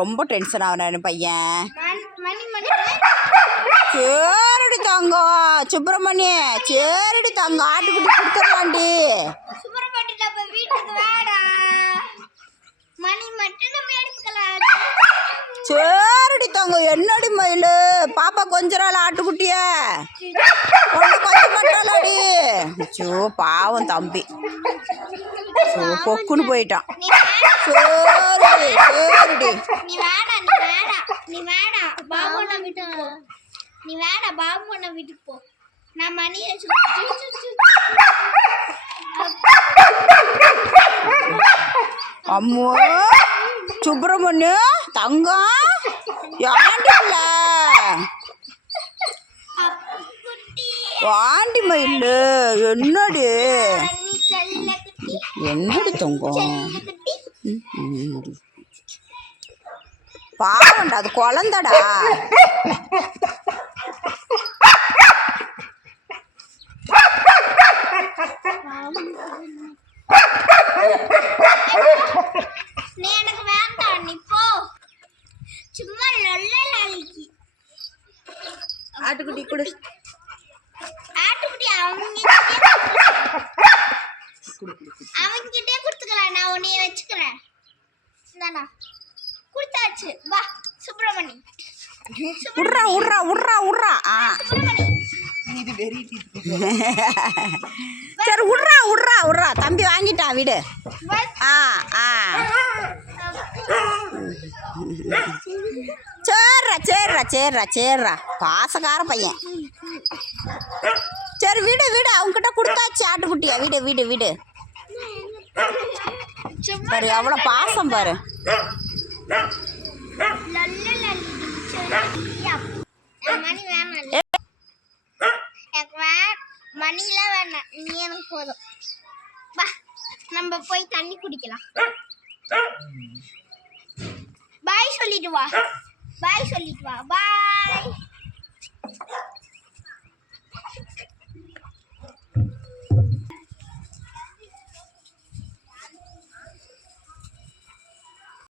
ரொம்ப டென்ஷன் ஆகிறாரு பையன். சரிடி தங்கம் சுப்பிரமணிய, சரிடி தங்கம் ஆட்டுக்குட்டி கொடுத்துடலாண்டி. சரிடி தங்கம் என்னடி மயில் பாப்பா கொஞ்ச நாள் ஆட்டுக்குட்டிய கொஞ்சம் மாட்டாளாடி. சோ பாவம் தம்பி பொக்குன்னு போயிட்டான். சரிடி சரிடி நீ வேடா பாபு அண்ணா வீட்டுக்கு போ. நான் மணி அம்மோ சுப்பிரமணியம் தங்கம் யாண்டில்ல வாண்டி மயில் என்னடி என்னடி தங்கம் பாவண்டா அது குழந்தடா. நீ எனக்கு வேண்டாம், நீ போ. சும்மா லொல்லலாலிக்கு ஆட்டுக்குட்டி கொடு. ஆட்டுக்குட்டி அவங்கிட்டே கொடுத்துக்கலாம். நான் உன்னைய வச்சுக்கிறேன். இந்தாண்ணா கொடுத்தாச்சு. வா சுப்பிரமணி. உட்றா உட்றா உட்றா உட்றா. சரி உட்றா உட்றா உட்றா தம்பி வாங்கிட்டான் விடு. சரிடா சரிடா சரிடா சரிடா பாசக்கார பையன். சரி விடு விடு அவங்ககிட்ட கொடுத்தாச்சு ஆட்டுக்குட்டியா. விடு விடு விடு. பாரு எவ்வளோ பாசம் பாரு. மணி வேணாம், மணிலாம் வேணாம், நீ எனக்கு போதும். வா நம்ம போய் தண்ணி குடிக்கலாம். பாய் சொல்லிட்டு வா. பாய் சொல்லிட்டு வா. பாய்.